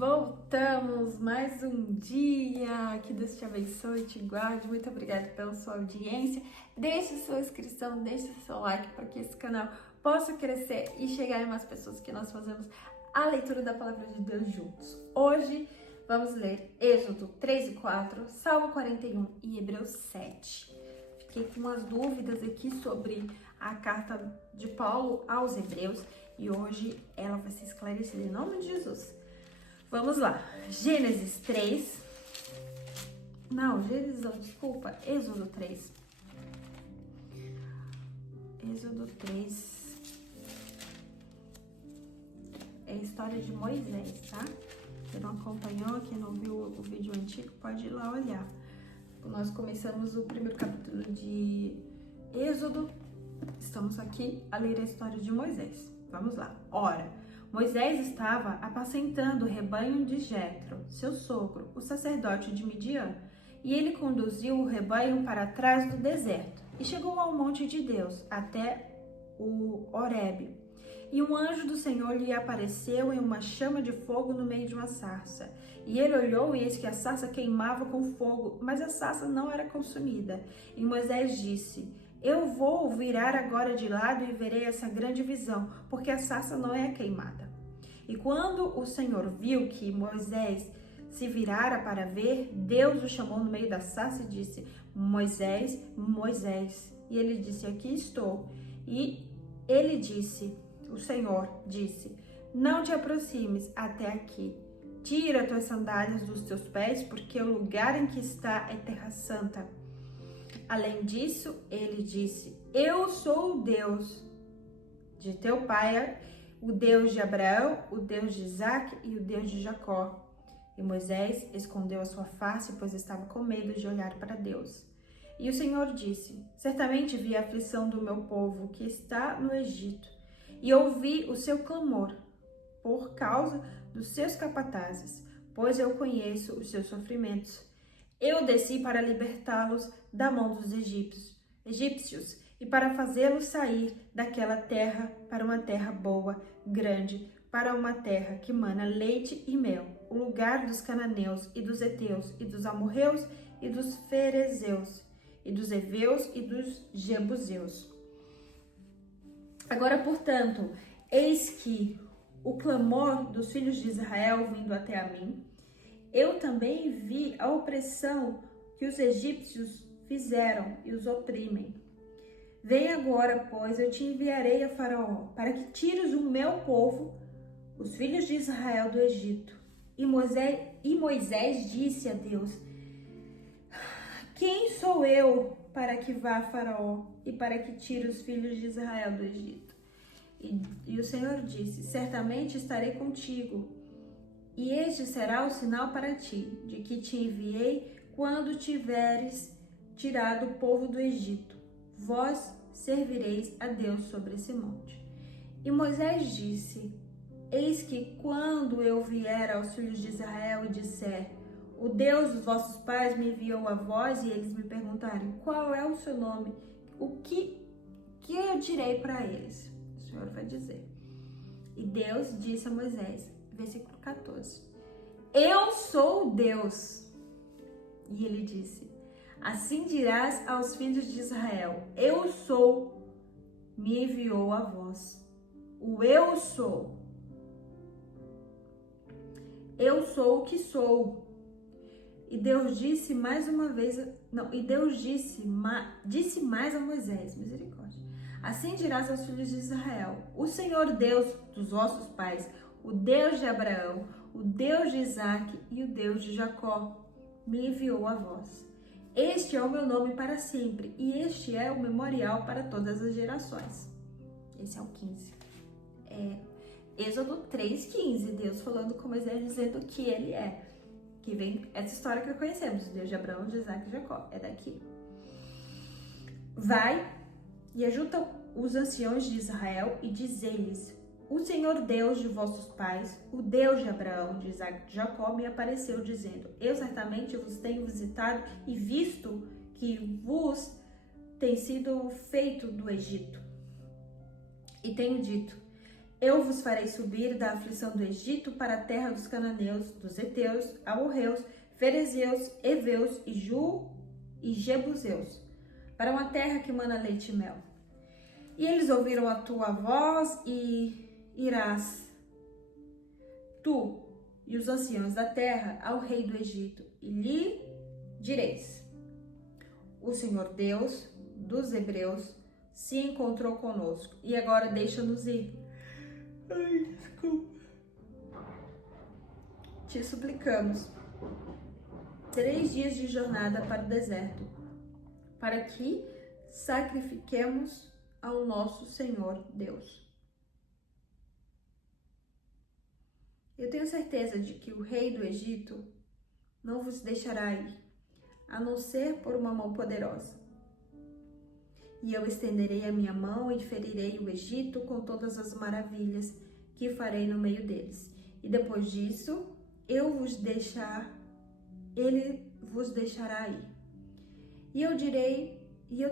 Voltamos mais um dia. Que Deus te abençoe e te guarde. Muito obrigada pela sua audiência. Deixe sua inscrição, deixe seu like para que esse canal possa crescer e chegar em mais pessoas, que nós fazemos a leitura da palavra de Deus juntos. Hoje vamos ler Êxodo 3 e 4, Salmo 41 e Hebreus 7. Fiquei com umas dúvidas aqui sobre a carta de Paulo aos Hebreus e hoje ela vai ser esclarecida em nome de Jesus. Vamos lá, Gênesis 3, Êxodo 3. Êxodo 3 é a história de Moisés, tá? Quem não acompanhou, quem não viu o vídeo antigo, pode ir lá olhar. Nós começamos o primeiro capítulo de Êxodo, estamos aqui a ler a história de Moisés. Vamos lá. Ora, Moisés estava apacentando o rebanho de Jetro, seu sogro, o sacerdote de Midian, e ele conduziu o rebanho para trás do deserto e chegou ao monte de Deus, até o Horebe. E um anjo do Senhor lhe apareceu em uma chama de fogo no meio de uma sarça. E ele olhou e eis que a sarça queimava com fogo, mas a sarça não era consumida. E Moisés disse: Eu vou virar agora de lado e verei essa grande visão, porque a sarça não é queimada. E quando o Senhor viu que Moisés se virara para ver, Deus o chamou no meio da sarça e disse: Moisés, Moisés. E ele disse: Aqui estou. E ele disse, o Senhor disse: Não te aproximes até aqui. Tira tuas sandálias dos teus pés, porque o lugar em que está é terra santa. Além disso, ele disse: Eu sou o Deus de teu pai, o Deus de Abraão, o Deus de Isaque e o Deus de Jacó. E Moisés escondeu a sua face, pois estava com medo de olhar para Deus. E o Senhor disse: Certamente vi a aflição do meu povo que está no Egito, e ouvi o seu clamor por causa dos seus capatazes, pois eu conheço os seus sofrimentos. Eu desci para libertá-los da mão dos egípcios e para fazê-los sair daquela terra para uma terra boa, grande, para uma terra que mana leite e mel, o lugar dos cananeus e dos heteus e dos amorreus e dos ferezeus e dos heveus e dos jebuseus. Agora, portanto, eis que o clamor dos filhos de Israel vindo até a mim, eu também vi a opressão que os egípcios fizeram e os oprimem. Vem agora, pois, eu te enviarei a Faraó, para que tires o meu povo, os filhos de Israel, do Egito. E Moisés disse a Deus: Quem sou eu para que vá a Faraó e para que tire os filhos de Israel do Egito? E o Senhor disse: Certamente estarei contigo, e este será o sinal para ti, de que te enviei quando tiveres tirado o povo do Egito. Vós servireis a Deus sobre esse monte. E Moisés disse: Eis que quando eu vier aos filhos de Israel e disser: O Deus dos vossos pais me enviou a vós, e eles me perguntarem: Qual é o seu nome? O que eu direi para eles? O Senhor vai dizer. E Deus disse a Moisés, versículo 14: Eu sou Deus. E ele disse: Assim dirás aos filhos de Israel: Eu sou, me enviou a vós. O eu sou o que sou. E Deus disse mais uma vez, disse mais a Moisés, misericórdia. Assim dirás aos filhos de Israel: O Senhor Deus dos vossos pais, o Deus de Abraão, o Deus de Isaque e o Deus de Jacó, me enviou a vós. Este é o meu nome para sempre, e este é o memorial para todas as gerações. Esse é o 15. Êxodo 3:15, Deus falando com Moisés, dizendo que ele é. Que vem essa história que conhecemos, Deus de Abraão, de Isaque e Jacó, é daqui. Vai e ajunta os anciãos de Israel e diz-lhes: O Senhor Deus de vossos pais, o Deus de Abraão, de Isaque e de Jacó, me apareceu dizendo: Eu certamente vos tenho visitado e visto que vos tem sido feito do Egito. E tenho dito: Eu vos farei subir da aflição do Egito para a terra dos cananeus, dos heteus, amorreus, ferezeus, heveus e jebuseus, para uma terra que mana leite e mel. E eles ouviram a tua voz e irás tu e os anciãos da terra ao rei do Egito, e lhe direis: o Senhor Deus dos hebreus se encontrou conosco, e agora deixa-nos ir. Ai, desculpa. Te suplicamos 3 dias de jornada para o deserto, para que sacrifiquemos ao nosso Senhor Deus. Eu tenho certeza de que o rei do Egito não vos deixará ir, a não ser por uma mão poderosa. E eu estenderei a minha mão e ferirei o Egito com todas as maravilhas que farei no meio deles. E depois disso, ele vos deixará ir. E eu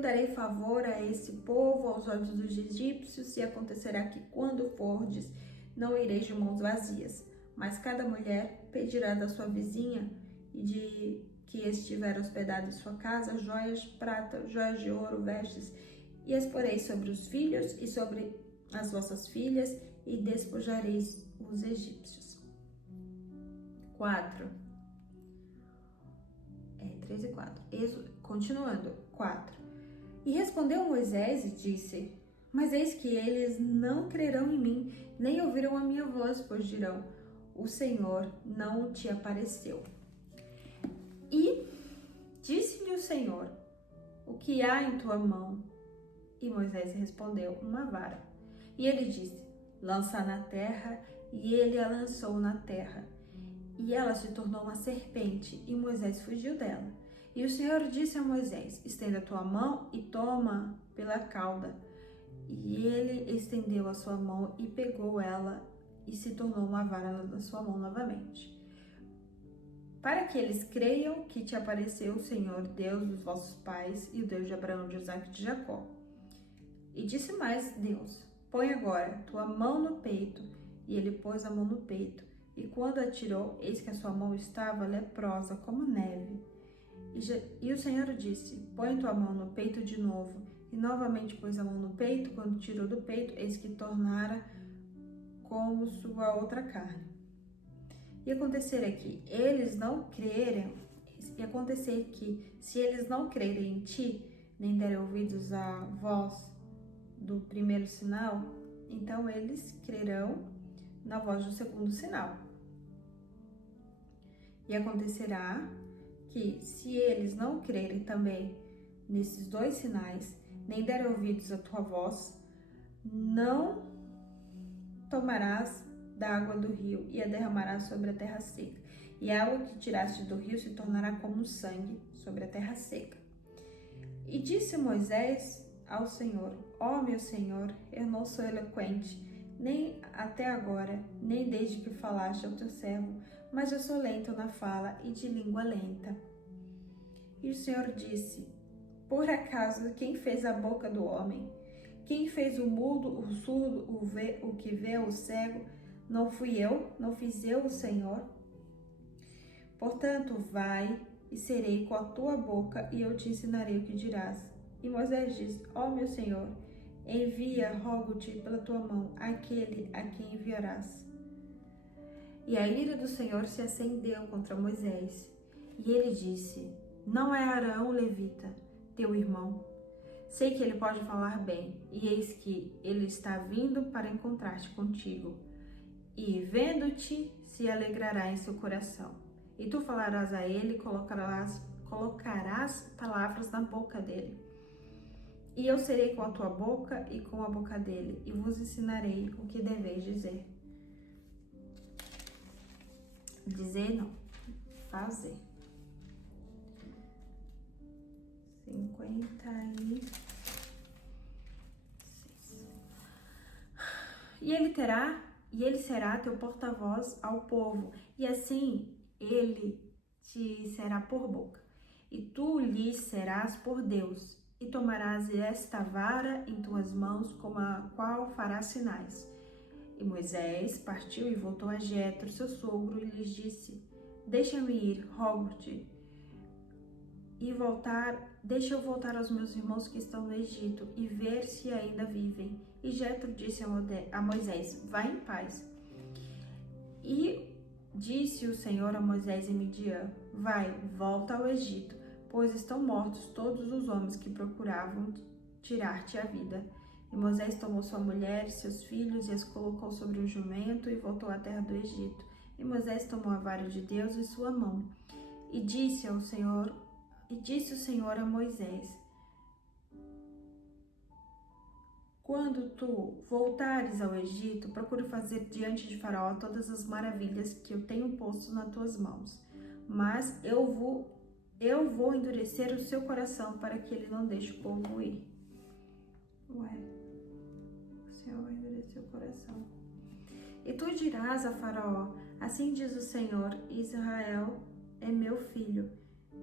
darei favor a esse povo aos olhos dos egípcios, e acontecerá que quando fordes, não ireis de mãos vazias, mas cada mulher pedirá da sua vizinha e de que estiver hospedada em sua casa joias de prata, joias de ouro, vestes, e as poreis sobre os filhos e sobre as vossas filhas, e despojareis os egípcios. 4. 3 e 4. Continuando. 4. E respondeu Moisés e disse: mas eis que eles não crerão em mim, nem ouviram a minha voz, pois dirão: o Senhor não te apareceu. E disse-lhe o Senhor: o que há em tua mão? E Moisés respondeu: uma vara. E ele disse: lança na terra. E ele a lançou na terra. E ela se tornou uma serpente, e Moisés fugiu dela. E o Senhor disse a Moisés: estenda a tua mão e toma pela cauda. E ele estendeu a sua mão e pegou ela, e se tornou uma vara na sua mão novamente. Para que eles creiam que te apareceu o Senhor, Deus dos vossos pais, e o Deus de Abraão, de Isaque e de Jacó. E disse mais Deus: põe agora tua mão no peito. E ele pôs a mão no peito. E quando atirou, eis que a sua mão estava leprosa como neve. E o Senhor disse: põe tua mão no peito de novo. E novamente pôs a mão no peito. Quando tirou do peito, eis que tornara como sua outra carne. E acontecer que se eles não crerem em ti, nem derem ouvidos à voz do primeiro sinal, então eles crerão na voz do segundo sinal. E acontecerá que, se eles não crerem também nesses 2 sinais, nem derem ouvidos à tua voz, não tomarás da água do rio e a derramarás sobre a terra seca. E a água que tiraste do rio se tornará como sangue sobre a terra seca. E disse Moisés ao Senhor: ó meu Senhor, eu não sou eloquente, nem até agora, nem desde que falaste ao teu servo, mas eu sou lento na fala e de língua lenta. E o Senhor disse: por acaso quem fez a boca do homem? Quem fez o mudo, o surdo, o que vê, o cego? Não fui eu? Não fiz eu, o Senhor? Portanto, vai e serei com a tua boca, e eu te ensinarei o que dirás. E Moisés disse: ó meu Senhor, envia, rogo-te, pela tua mão, aquele a quem enviarás. E a ira do Senhor se acendeu contra Moisés. E ele disse: não é Arão levita, teu irmão? Sei que ele pode falar bem, e eis que ele está vindo para encontrar-te contigo. E, vendo-te, se alegrará em seu coração. E tu falarás a ele, colocarás palavras na boca dele. E eu serei com a tua boca e com a boca dele, e vos ensinarei o que deveis dizer. Dizer não, fazer. 56. E ele será teu porta-voz ao povo, e assim ele te será por boca. E tu lhe serás por Deus, e tomarás esta vara em tuas mãos, com a qual farás sinais. E Moisés partiu e voltou a Jetro, seu sogro, e lhes disse: Deixa-me ir, rogo-te, deixa eu voltar aos meus irmãos que estão no Egito e ver se ainda vivem. E Jetro disse a Moisés: Vai em paz. E disse o Senhor a Moisés e Midian: Vai, volta ao Egito, pois estão mortos todos os homens que procuravam tirar-te a vida. E Moisés tomou sua mulher e seus filhos e as colocou sobre um jumento e voltou à terra do Egito. E Moisés tomou a vara de Deus em sua mão e disse o Senhor a Moisés: Quando tu voltares ao Egito, procure fazer diante de Faraó todas as maravilhas que eu tenho posto nas tuas mãos. Mas eu vou endurecer o seu coração para que ele não deixe o povo ir. Ué, o Senhor vai endurecer o coração. E tu dirás a Faraó: Assim diz o Senhor, Israel é meu filho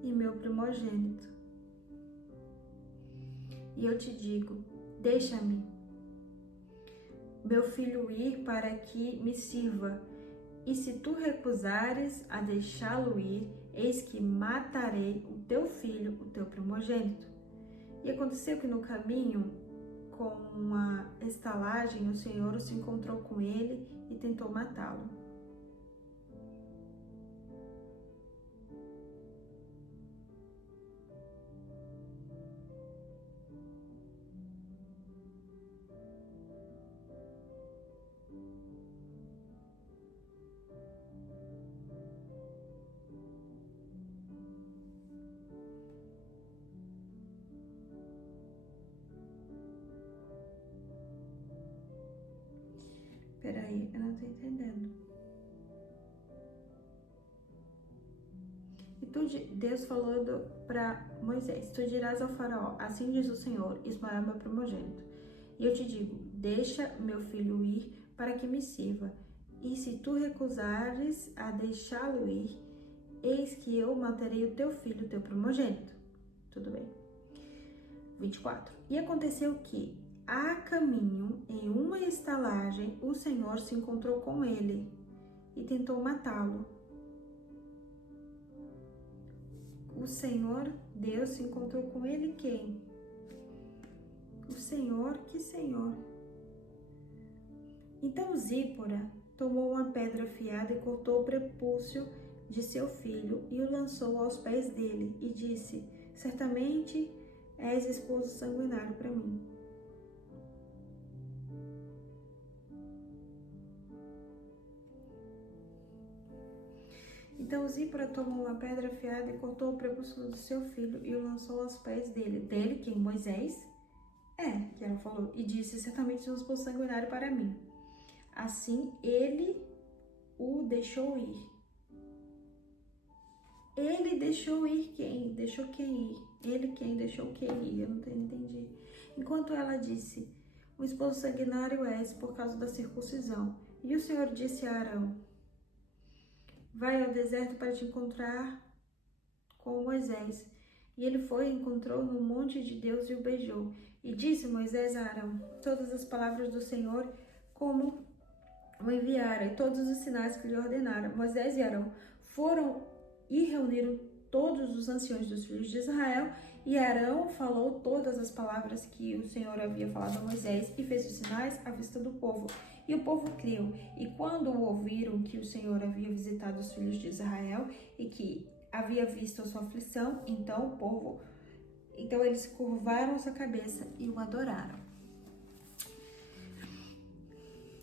e meu primogênito. E eu te digo: Deixa-me, meu filho, ir para que me sirva. E se tu recusares a deixá-lo ir, eis que matarei o teu filho, o teu primogênito. E aconteceu que no caminho, com uma estalagem, o Senhor se encontrou com ele e tentou matá-lo. Peraí, eu não tô entendendo. Deus falou para Moisés: Tu dirás ao Faraó: Assim diz o Senhor, Ismael é meu primogênito. E eu te digo: Deixa meu filho ir para que me sirva. E se tu recusares a deixá-lo ir, eis que eu matarei o teu filho, o teu primogênito. Tudo bem. 24. E aconteceu que, a caminho, em uma estalagem, o Senhor se encontrou com ele e tentou matá-lo. O Senhor, Deus, se encontrou com ele quem? O Senhor, que Senhor? Então Zípora tomou uma pedra afiada e cortou o prepúcio de seu filho e o lançou aos pés dele e disse: Certamente és esposo sanguinário para mim. Então Zípora tomou uma pedra afiada e cortou o prepúcio do seu filho e o lançou aos pés dele. Dele, quem? Moisés? Que ela falou. E disse: Certamente és esposo sanguinário para mim. Assim ele o deixou ir. Ele deixou ir quem? Deixou quem ir? Ele quem? Deixou quem ir? Eu não entendi. Enquanto ela disse: O esposo sanguinário és por causa da circuncisão. E o Senhor disse a Arão: Vai ao deserto para te encontrar com Moisés. E ele foi e encontrou no monte de Deus e o beijou. E disse Moisés a Arão todas as palavras do Senhor, como o enviara, e todos os sinais que lhe ordenara. Moisés e Arão foram e reuniram todos os anciões dos filhos de Israel, e Arão falou todas as palavras que o Senhor havia falado a Moisés, e fez os sinais à vista do povo. E o povo creu, e quando ouviram que o Senhor havia visitado os filhos de Israel, e que havia visto a sua aflição, então eles curvaram sua cabeça e o adoraram.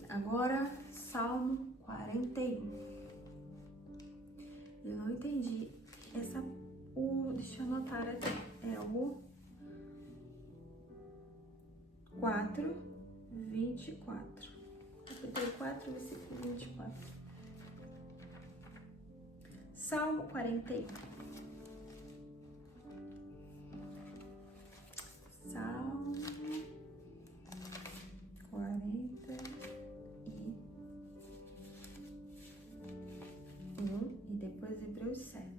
Agora, Salmo 41. Eu não entendi deixa eu anotar aqui. É o 4, 24. Capítulo 4, versículo 24. Salmo 41. Salmo 41 e depois Hebreus 7.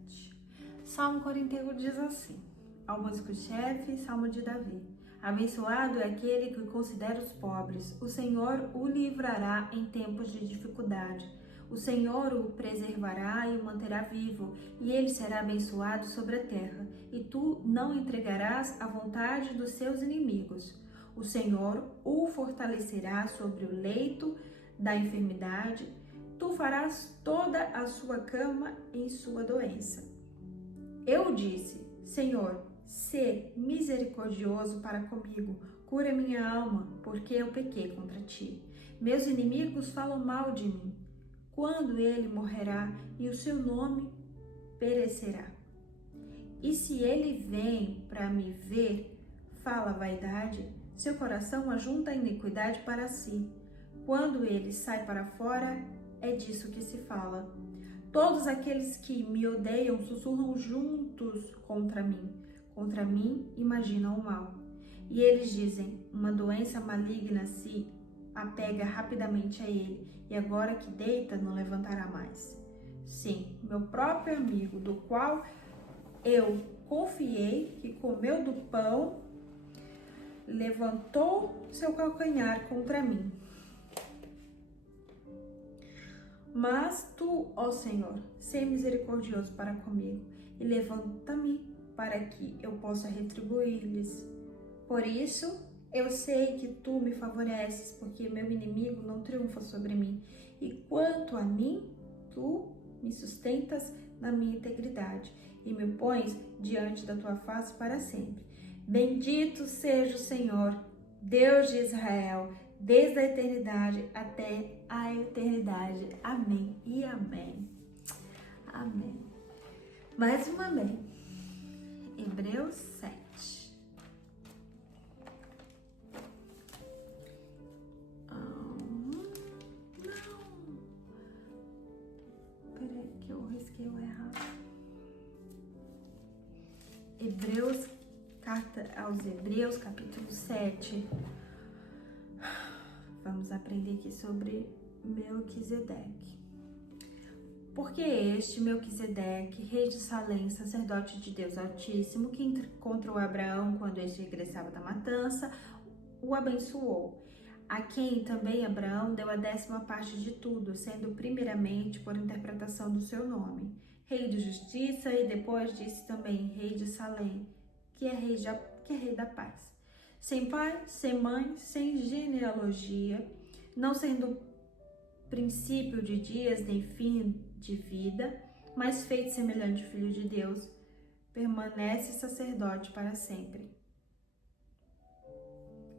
Salmo 41 diz assim: Ao músico-chefe, Salmo de Davi. Abençoado é aquele que considera os pobres. O Senhor o livrará em tempos de dificuldade. O Senhor o preservará e o manterá vivo, e ele será abençoado sobre a terra, e tu não entregarás à vontade dos seus inimigos. O Senhor o fortalecerá sobre o leito da enfermidade, tu farás toda a sua cama em sua doença. Eu disse, Senhor, sê misericordioso para comigo, cura minha alma, porque eu pequei contra ti. Meus inimigos falam mal de mim. Quando ele morrerá e o seu nome perecerá. E se ele vem para me ver, fala vaidade, seu coração ajunta a iniquidade para si. Quando ele sai para fora, é disso que se fala. Todos aqueles que me odeiam sussurram juntos contra mim imaginam o mal. E eles dizem, uma doença maligna se apega rapidamente a ele, e agora que deita, não levantará mais. Sim, meu próprio amigo, do qual eu confiei, que comeu do pão, levantou seu calcanhar contra mim. Mas tu, ó Senhor, sê misericordioso para comigo, e levanta-me para que eu possa retribuir-lhes. Por isso, eu sei que tu me favoreces, porque meu inimigo não triunfa sobre mim. E quanto a mim, tu me sustentas na minha integridade e me pões diante da tua face para sempre. Bendito seja o Senhor, Deus de Israel, desde a eternidade até a eternidade. Amém e amém. Amém. Mais um amém. Hebreus 7. Hebreus, carta aos Hebreus, capítulo 7. Vamos aprender aqui sobre Melquisedeque. Porque este Melquisedeque, rei de Salém, sacerdote de Deus Altíssimo, que encontrou Abraão quando este regressava da matança, o abençoou, a quem também Abraão deu a 10ª parte de tudo, sendo primeiramente por interpretação do seu nome. Rei de justiça, e depois disse também rei de Salém, que é rei da paz. Sem pai, sem mãe, sem genealogia, não sendo princípio de dias nem fim de vida, mas feito semelhante ao Filho de Deus, permanece sacerdote para sempre.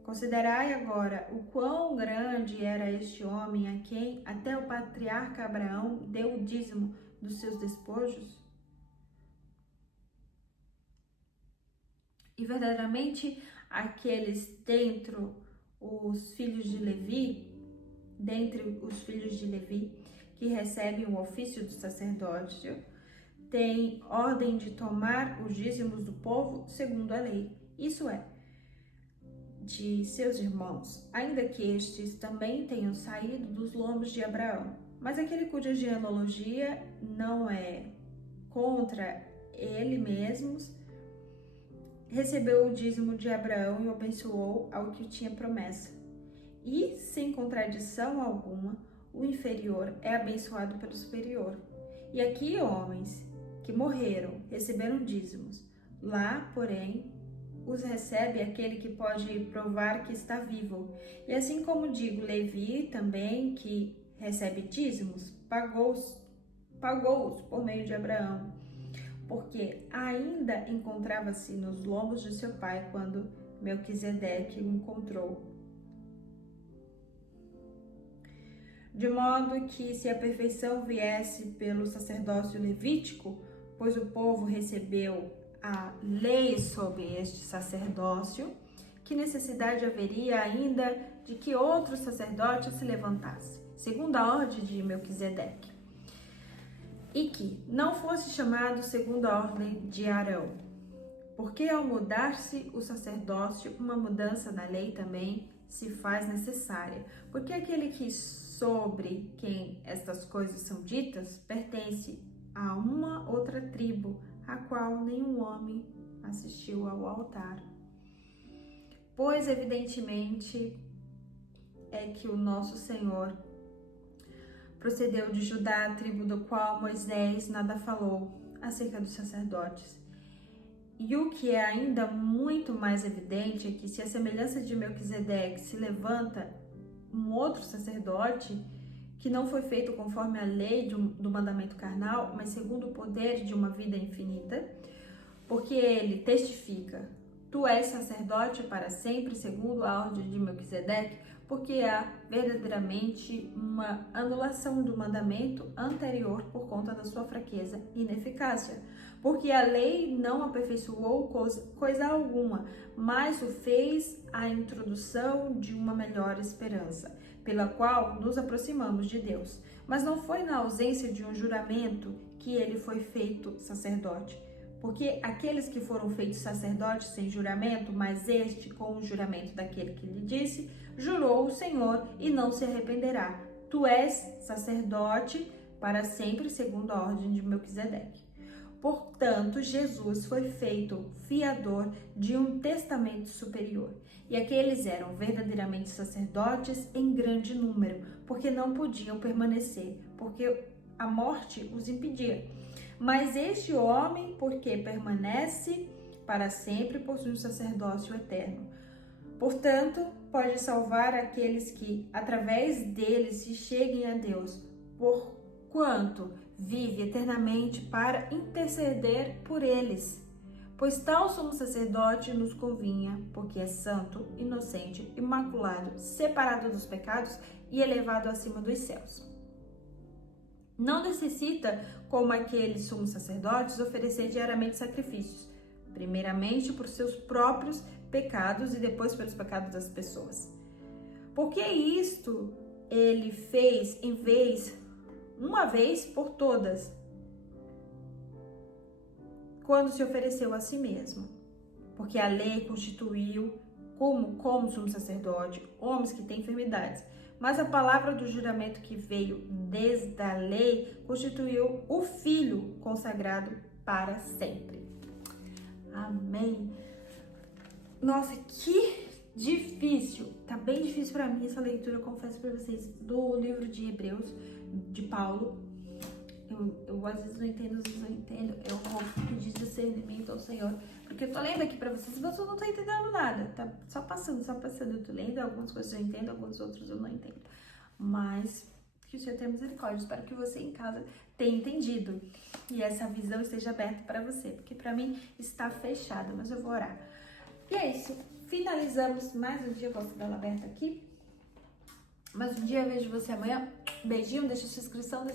Considerai agora o quão grande era este homem a quem até o patriarca Abraão deu o dízimo dos seus despojos? E verdadeiramente aqueles dentre os filhos de Levi, que recebem o ofício do sacerdócio, têm ordem de tomar os dízimos do povo segundo a lei, isso é, de seus irmãos, ainda que estes também tenham saído dos lombos de Abraão. Mas aquele cuja genealogia não é contra ele mesmos, recebeu o dízimo de Abraão e o abençoou ao que tinha promessa. E, sem contradição alguma, o inferior é abençoado pelo superior. E aqui homens que morreram receberam dízimos. Lá, porém, os recebe aquele que pode provar que está vivo. E assim como digo, Levi também, que recebe dízimos, pagou-os por meio de Abraão, porque ainda encontrava-se nos lombos de seu pai quando Melquisedeque o encontrou. De modo que, se a perfeição viesse pelo sacerdócio levítico, pois o povo recebeu a lei sob este sacerdócio, que necessidade haveria ainda de que outro sacerdote se levantasse, segundo a ordem de Melquisedeque, e que não fosse chamado segundo a ordem de Arão? Porque ao mudar-se o sacerdócio, uma mudança na lei também se faz necessária, porque aquele que sobre quem estas coisas são ditas pertence a uma outra tribo, a qual nenhum homem assistiu ao altar. pois evidentemente é que o nosso Senhor procedeu de Judá, a tribo do qual Moisés nada falou acerca dos sacerdotes. E o que é ainda muito mais evidente é que se a semelhança de Melquisedeque se levanta um outro sacerdote que não foi feito conforme a lei do mandamento carnal, mas segundo o poder de uma vida infinita, porque ele testifica: tu és sacerdote para sempre, segundo a ordem de Melquisedeque, porque há verdadeiramente uma anulação do mandamento anterior por conta da sua fraqueza e ineficácia. Porque a lei não aperfeiçoou coisa alguma, mas o fez a introdução de uma melhor esperança, pela qual nos aproximamos de Deus. Mas não foi na ausência de um juramento que ele foi feito sacerdote. Porque aqueles que foram feitos sacerdotes sem juramento, mas este com o juramento daquele que lhe disse, jurou o Senhor e não se arrependerá. Tu és sacerdote para sempre, segundo a ordem de Melquisedeque. Portanto, Jesus foi feito fiador de um testamento superior. E aqueles eram verdadeiramente sacerdotes em grande número, porque não podiam permanecer, porque a morte os impedia. Mas este homem, porque permanece para sempre, possui um sacerdócio eterno. Portanto, pode salvar aqueles que, através dele, se cheguem a Deus, porquanto vive eternamente para interceder por eles. Pois tal sumo sacerdote nos convinha, porque é santo, inocente, imaculado, separado dos pecados e elevado acima dos céus. Não necessita, como aqueles sumos sacerdotes, oferecer diariamente sacrifícios, primeiramente por seus próprios pecados e depois pelos pecados das pessoas. Porque isto ele fez uma vez por todas, quando se ofereceu a si mesmo. Porque a lei constituiu como sumo sacerdote homens que têm enfermidades. Mas a palavra do juramento que veio desde a lei constituiu o Filho consagrado para sempre. Amém. Nossa, que difícil. Tá bem difícil para mim essa leitura, confesso para vocês, do livro de Hebreus, de Paulo. Eu às vezes não entendo, às vezes não entendo. Eu vou pedir discernimento ao Senhor, porque eu tô lendo aqui pra vocês, mas eu não tô entendendo nada. Tá só passando. Eu tô lendo, algumas coisas eu entendo, algumas outras eu não entendo. Mas que o Senhor tenha misericórdia. Espero que você em casa tenha entendido e essa visão esteja aberta para você, porque para mim está fechada, mas eu vou orar. E é isso. Finalizamos mais um dia com a cidade aberta aqui. Mais um dia, eu vejo você amanhã. Beijinho, deixa sua inscrição.